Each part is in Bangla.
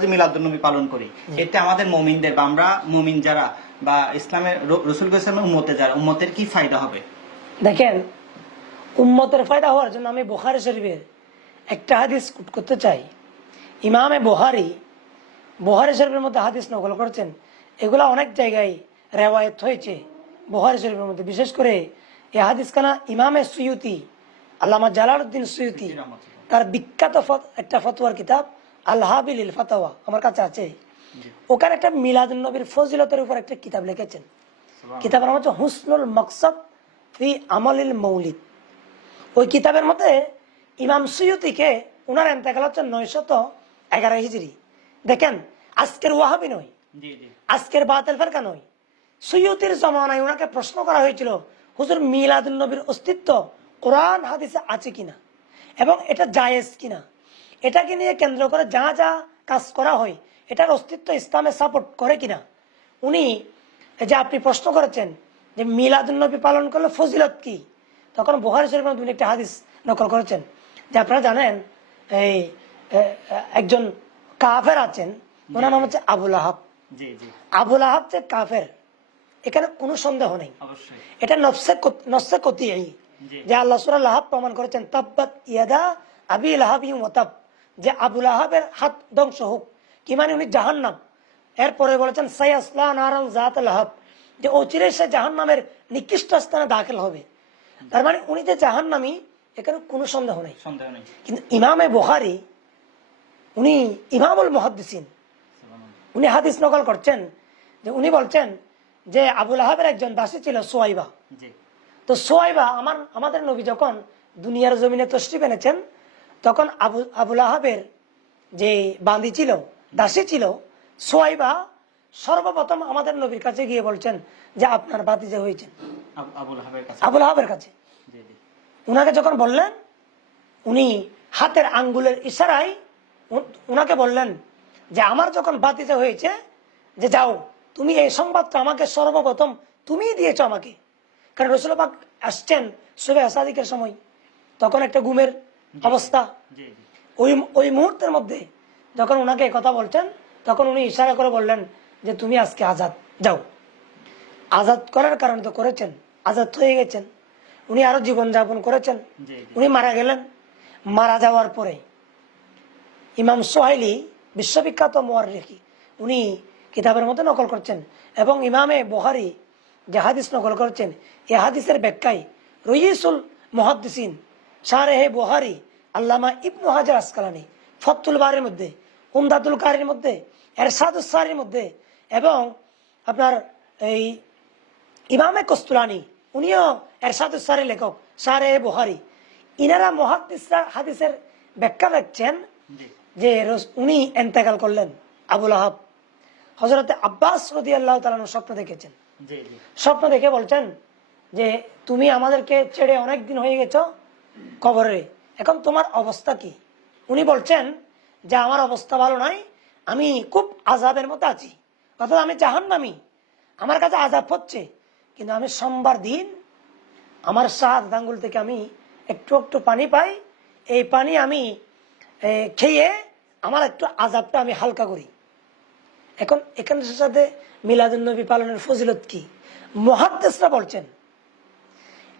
যে মিলাদুন্নবী পালন করি, এতে আমাদের মুমিনদের বা আমরা মুমিন যারা বা ইসলামের রাসূল ইসলামের উম্মতে যারা, উম্মতের কি ফায়দা হবে? দেখেন, উম্মতের ফায়দা হওয়ার জন্য আমি বুখারী শরীফের একটা হাদিস কোট করতে চাই। ইমামে বুখারী শরীফের মধ্যে হাদিস নকল করেছেন। এগুলা অনেক জায়গায় রেওয়ায়ত হয়েছে বুখারী শরীফের মধ্যে। বিশেষ করে এই হাদিস খানা ইমামে সুয়ুতি, আল্লামা জালালউদ্দিন সুয়ুতি, তার বিখ্যাত একটা ফতোয়ার কিতাব আল হাবিলিল ফাতাওয়া আমার কাছে আছে। ওখানে একটা মিলাদুন নবীর ফজিলতের উপর একটা কিতাব লিখেছেন। কিতাবের নাম হচ্ছে হুসনুল মাকসাদ ফি আমালিল মৌলিদ। ওই কিতাবের মধ্যে ইমাম সুয়ুতিকে, উনার ইন্তেকাল হচ্ছে 911 হিজরি। দেখেন, আজকের ওয়াহাবি নয়, আজকের বাতিল ফেরকা নয়, সুয়ুতির জমানায় উনাকে প্রশ্ন করা হয়েছিল, হুজুর মিলাদুন নবীর অস্তিত্ব কোরআন হাদিসে আছে কিনা এবং এটা জায়েজ কিনা, এটাকে নিয়ে কেন্দ্র করে যা যা কাজ করা হয় এটার অস্তিত্ব ইসলামে সাপোর্ট করে কিনা। উনি যে আপনি প্রশ্ন করেছেন যে মিলাদুন নবী পালন করলে ফজিলত কি, তখন বুখারী শরীফের মধ্যে একটা হাদিস নকল করেছেন যে আপনারা জানেন এই একজন কাফের আছেন, ওনার নাম হচ্ছে আবুল আহাব। আবুল আহাব যে কাফের, এখানে কোনো সন্দেহ নেই, এটা নফসে কতিঈ যে আল্লাহ সূরা লাহাব প্রমাণ করেছেন, তাব্বাত ইয়াদা আবি লাহাব ওয়া তাব, যে আবুল আহাবের হাত ধ্বংস হোক, কি মানে উনি জাহান্নাম। এরপরে বলেছেন সায়াসলা নারান যাত লাহাব, যে অচিরে সে জাহান্নামের নিকৃষ্ট স্থানে দাখিল হবে। তার মানে উনি যে জাহান্নামী, এখানে কোনো সন্দেহ নেই। কিন্তু ইমামে বুখারী, উনি ইমামুল মুহাদ্দিসিন, উনি হাদিস নকল করছেন যে উনি বলছেন যে আবুল আহাবের একজন দাসী ছিল সুয়াইবা। তো সুয়াইবা, আমাদের নবী যখন দুনিয়ার জমিনে তশরিফ এনেছেন, তখন আবুল আহাবের যে বান্দি ছিল, দাসী ছিল সুয়াইবা, সর্বপ্রথম আমাদের নবীর কাছে গিয়ে বলছেন যে আপনার ভাতিজা হয়েছেন আবুল আহাবের কাছে। উনাকে যখন বললেন, উনি হাতের আঙ্গুলের ইশারায় উনাকে বললেন যে আমার যখন ভাতিজা হয়েছে, যে যাও তুমি এই সংবাদটা আমাকে সর্বপ্রথম তুমিই দিয়েছ আমাকে। কারণ রাসূল পাক আসছেন সুবহে সাদিকের সময়, তখন একটা ঘুমের অবস্থা। ওই মুহূর্তের মধ্যে যখন উনাকে কথা বলছেন, তখন উনি ইশারা করে বললেন যে তুমি আজকে আজাদ, যাও। আজাদ করার কারণে তো করেছেন, আজাদ হয়ে গেছেন। উনি আরো জীবনযাপন করেছেন, উনি মারা গেলেন। মারা যাওয়ার পরে ইমাম সোহাইলি, বিশ্ববিখ্যাত মুয়াররিখি, উনি কিতাবের মধ্যে নকল করছেন, এবং ইমামে বুখারী যে হাদিস নকল করছেন, এই হাদিসের ব্যাখ্যায় রইসুল মুহাদ্দিসিন শারহে বুখারী আল্লামা ইবনু হাজার আসকালানী ফাতহুল বারির মধ্যে, উমদাতুল কারির মধ্যে, এরশাদুস সারির মধ্যে, এবং আপনার এই ইমামে কস্তুলানী, উনিও এরশাদুস সারির লেখক, শারহে বুখারী, ইনারা মুহাদ্দিসরা হাদিসের ব্যাখ্যা দেখছেন যে উনি ইন্তেকাল করলেন আবুল আহাব। হযরতে আব্বাস রাদিয়াল্লাহু তাআলা স্বপ্ন দেখেছেন। স্বপ্ন দেখে বলছেন যে তুমি আমাদেরকে ছেড়ে অনেক দিন হয়ে গেছো কবরে, এখন তোমার অবস্থা কি? উনি বলছেন যে আমার অবস্থা ভালো নাই, আমি খুব আযাবের মধ্যে আছি, অর্থাৎ আমি জাহান্নামী, আমার কাছে আযাব হচ্ছে। কিন্তু আমি সোমবার দিন আমার সাত আঙ্গুল থেকে আমি একটু একটু পানি পাই, এই পানি আমি খেয়ে আমার একটু আযাবটা আমি হালকা করি। এখন এখানের সাথে মিলাদুন নবী পালনের ফজিলত কি? মুহাদ্দিসরা বলছেন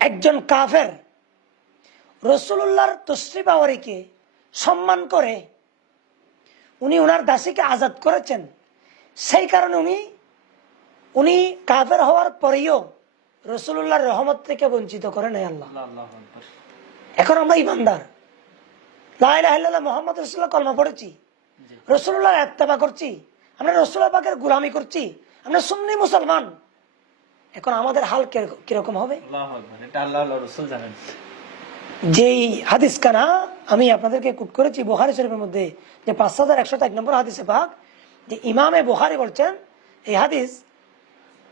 একজন কাফের রাসূলুল্লাহর তশরিফ আওয়ারিকে সম্মান করে উনি ওনার দাসীকে আজাদ করেছেন। সেই কারণে উনি কাফের হওয়ার পরেও রাসূলুল্লাহর রহমত থেকে বঞ্চিত করে নাই আল্লাহ। এখন আমরা ইমানদার, লা ইলাহা ইল্লাল্লাহ মুহাম্মদ রাসূলুল্লাহ কলমা পড়েছি, রাসূলুল্লাহর ইত্তেবা করছি, আমরা রাসূলুল্লাহ পাকের গোলামি করছি, আমরা সুন্নি মুসলমান। এখন আমাদের হাল কিরকম হবে? যেই হাদিস কানা আমি আপনাদেরকে কোট করেছি বুখারী শরীফের মধ্যে, যে 5101 নম্বর হাদিসে পাক, যে ইমামে বুখারী বলছেন এই হাদিস,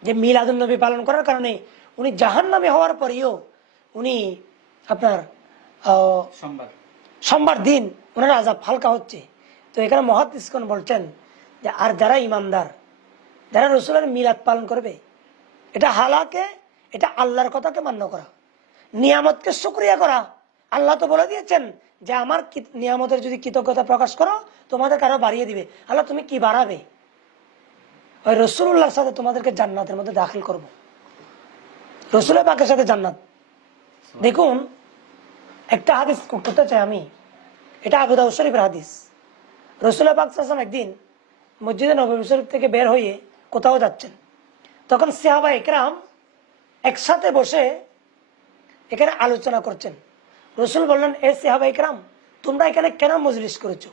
যে মিলাদুন নবী পালন করার কারণে উনি জাহান্নামী হওয়ার পরেও উনি আপনার সোমবার দিন ওনার আযাব হালকা হচ্ছে। তো এখানে মুহাদ্দিসগণ বলছেন যে আর যারা ইমানদার, যারা রাসূলের মিলাদ পালন করবে, এটা হালাকে, এটা আল্লাহর কথাকে মান্য করা, নিয়ামতকে শুকরিয়া করা, আল্লাহ তো বলে দিয়েছেন যে আমার নিয়ামতের যদি কৃতজ্ঞতা প্রকাশ করো তোমাদের কারো বাড়িয়ে দিবে। আল্লাহ তুমি কি বাড়াবে? ওই রসুল্লাহর সাথে তোমাদেরকে জান্নাতের মধ্যে দাখিল করব। রসুলের পাকের সাথে জান্নাত। দেখুন একটা হাদিস করতে চাই আমি, এটা আবু দাউদ শরীফের হাদিস। রসুলের পাক সাল্লাল্লাহু আলাইহি ওয়াসাল্লাম একদিন মসজিদে নববী শরীফ থেকে বের হয়ে কোথাও যাচ্ছেন, তখন সাহাবা ইকরাম একসাথে বসে এখানে আলোচনা করছেন। রসুল বললেন, এ সাহাবা ইকরাম, তোমরা এখানে কেন মজলিস করেছো?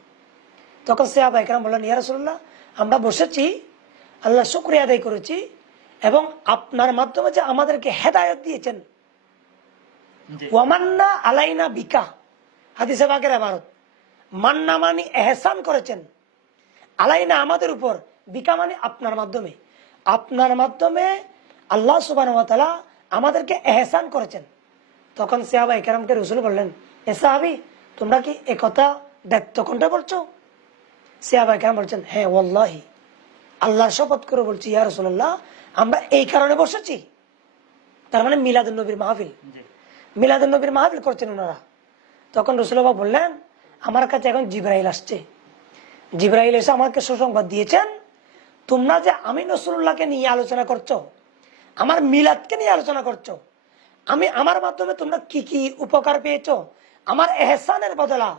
তখন সাহাবা ইকরাম বললেন, ইয়া রাসূলুল্লাহ, আমরা বসেছি, আল্লাহ শুকরিয়া আদায় করেছি এবং আপনার মাধ্যমে যে আমাদেরকে হেদায়েত দিয়েছেন, ওয়ামান্না আলাইনা বিকা, হাদিসে পাকের ইবারত, মান্না মানে এহসান করেছেন, আলাইনা আমাদের উপর, বিকা মানে আপনার মাধ্যমে, আপনার মাধ্যমে আল্লাহ সুবহানাহু ওয়া তাআলা আমাদেরকে এহসান করেছেন। তখন সাহাবা ইকরামকে রাসূল বললেন, এ সাহাবী, তোমরা কি একথা ব্যক্ত কণ্ঠে বলছো? সাহাবা ইকরাম বলছেন, হ্যাঁ ওয়াল্লাহি, আল্লাহর শপথ করে বলছি ইয়া রাসূলুল্লাহ, আমরা এই কারণে বসেছি। তার মানে মিলাদুন নবীর মাহফিল, মিলাদুন নবীর মাহফিল করছেন ওনারা। তখন রাসূলুল্লাহ বললেন, আমার কাছে এখন জিবরাইল আসছে, জিবরাইল এসে আমাকে সুসংবাদ দিয়েছেন, তোমরা যে আমি রাসূলুল্লাহকে নিয়ে আলোচনা করছো, আমার মিলাদকে নিয়ে আলোচনা করছো, আমি আমার মাধ্যমে তোমরা কি কি উপকার পেয়েছো, আমার এহসানের বদলা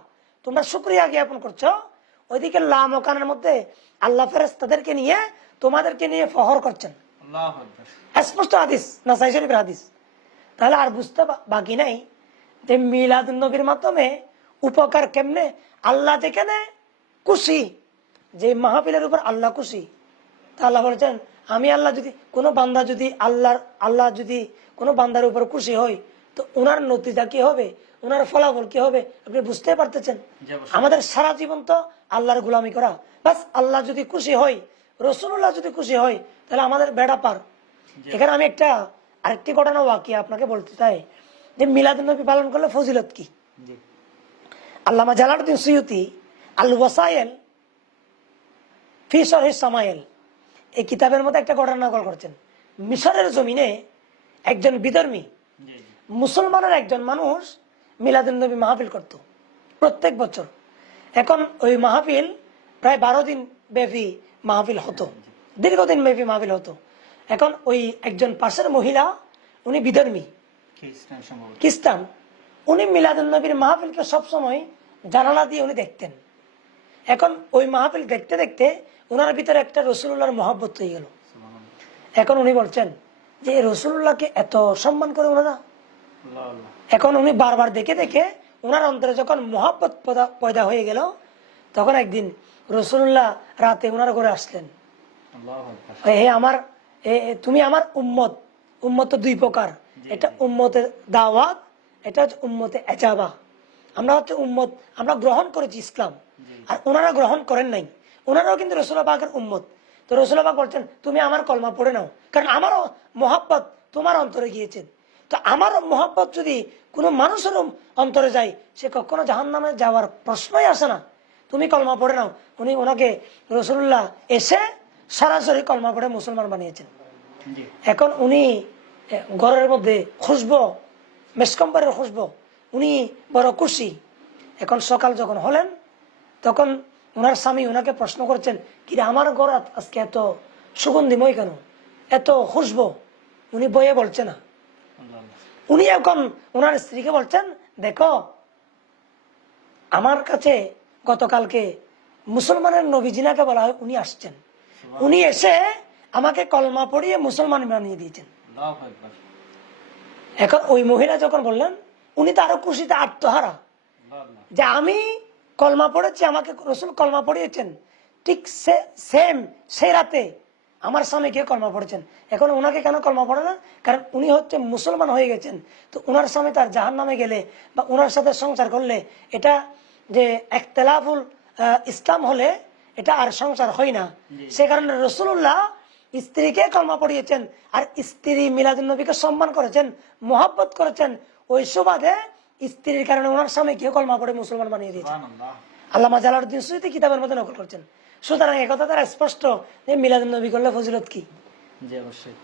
তোমরা শুকরিয়া জ্ঞাপন করছো, ওইদিকে লামকানের মধ্যে আল্লাহ ফেরেশতাদেরকে নিয়ে তোমাদেরকে নিয়ে ফখর করছেন। আল্লাহু আকবার। স্পষ্ট হাদিস, নাসাই শরীফের হাদিস। তাহলে আর বুঝতে বাকি নাই যে মিলাদুন নবীর মাধ্যমে উপকার কেমনে। আল্লাহ যেখানে খুশি, যে মাহফিলের উপর আল্লাহ খুশি, তা আল্লাহ বলেছেন, আমি আল্লাহ যদি কোনো বান্দা যদি আল্লাহ যদি কোনো বান্দার উপর খুশি হয়, তো ওনার নতিজা কি হবে, ওনার ফলাফল কি হবে আপনি বুঝতে পারতেছেন। আমাদের সারা জীবন তো আল্লাহর গোলামি করা, বাস আল্লাহ যদি খুশি হয়, রাসূলুল্লাহ যদি খুশি হয়, তাহলে আমাদের বেড়া পার। এখানে আমি আরেকটি ঘটনা ওয়াকিয়া আপনাকে বলতে চাই যে মিলাদুন নবী পালন করলে ফজিলত কি। আল্লামা জালালউদ্দিন সুয়ুতি আল ওয়াসায়েল ফি শরহি সামায়েল এই কিতাবের মধ্যে একটা ঘটনা নকল করছেন। মিশরের জমিনে একজন বিধর্মী মুসলমানের একজন মানুষ মিলাদুন নবী মাহফিল করত প্রত্যেক বছর। এখন ওই মাহফিল প্রায় 12 দিন ব্যাপী মাহফিল হতো, দীর্ঘদিন ব্যাপী মাহফিল হতো। এখন ওই একজন পাশের মহিলা, উনি বিধর্মী খ্রিস্টান, উনি মিলাদুন নবীর মাহফিলকে সবসময় জানালা দিয়ে উনি দেখতেন। এখন ওই মাহফিল দেখতে দেখতে ওনার ভিতরে একটা রাসূলুল্লাহর মহব্বত হয়ে গেল। এখন উনি বলছেন যে রাসূলুল্লাহকে এত সম্মান করে ওনারা। এখন উনি বারবার দেখে দেখে ওনার অন্তরে যখন মহব্বত পয়দা হয়ে গেল, তখন একদিন রাসূলুল্লাহ রাতে ওনার ঘরে আসলেন। তুমি আমার উম্মত, উম্মত তো দুই প্রকার, এটা উম্মতের দাওয়াত, এটা হচ্ছে উম্মতে এজাবা। আমরা হচ্ছে উম্মত, আমরা গ্রহণ করেছি ইসলাম, আর ওনারা গ্রহণ করেন নাই। ওনারাও কিন্তু রাসূলুল্লাহ পাকের উম্মত। তো রাসূলুল্লাহ পাক বলছেন, তুমি আমার কলমা পড়ে নাও, কারণ আমারও মহব্বত তোমার অন্তরে গিয়েছেন। তো আমার মহব্বত যদি কোনো মানুষের অন্তরে যায়, সে কখনো জাহান্নামে যাওয়ার প্রশ্নই আসে না। তুমি কলমা পড়ে নাও। উনি ওনাকে রাসূলুল্লাহ এসে সরাসরি কলমা পড়ে মুসলমান বানিয়েছেন। এখন উনি ঘরের মধ্যে খুশবো, মেসকম্বরের খুশবো, উনি বড় খুশি। এখন সকাল যখন হলেন, তখন ওনার স্বামী ওনাকে প্রশ্ন করছেন, কিরে আমার ঘর আজকে এত সুগন্ধিময় কেন, এত খুশবো? উনি বইয়ে বলছে না। উনি এখন ওনার স্ত্রীকে বলছেন, দেখো আমার কাছে গতকালকে মুসলমানের নবী জিনাকে বলা হয়, উনি আসছেন, উনি এসে আমাকে কলমা পড়িয়ে মুসলমান বানিয়ে দিয়েছেন। এখন ওই মহিলা যখন বললেন, উনি তো আরো খুশিতে আত্মহারা যে আমি কলমা পড়েছি, আমাকে রাসূল কলমা পড়িয়েছেন, ঠিক সেম সেই রাতে আমার স্বামীকে কলমা পড়েছেন। এখন ওনাকে কেন কলমা পড়ে না? কারণ উনি হচ্ছে মুসলমান হয়ে গেছেন। তো ওনার স্বামী তার জাহান্নামে গেলে বা ওনার সাথে সংসার করলে, এটা যে ইখতিলাফুল ইসলাম হলে এটা আর সংসার হয় না। সে কারণে রাসূলুল্লাহ স্ত্রীকে কলমা পড়িয়েছেন, আর স্ত্রী মিলাদুন নবীকে সম্মান করেছেন, মহব্বত করেছেন। ওই সুবাদে স্ত্রীর কারণে ওনার স্বামীকে কলমা পড়ে মুসলমান বানিয়ে দিয়েছেন। আল্লামা জালালউদ্দিন সুয়ুতি কিতাবের মধ্যে নকল করছেন। সুতরাং একথা তারা স্পষ্ট যে মিলাদুন নবী করলে ফজিলত কি। জি অবশ্যই।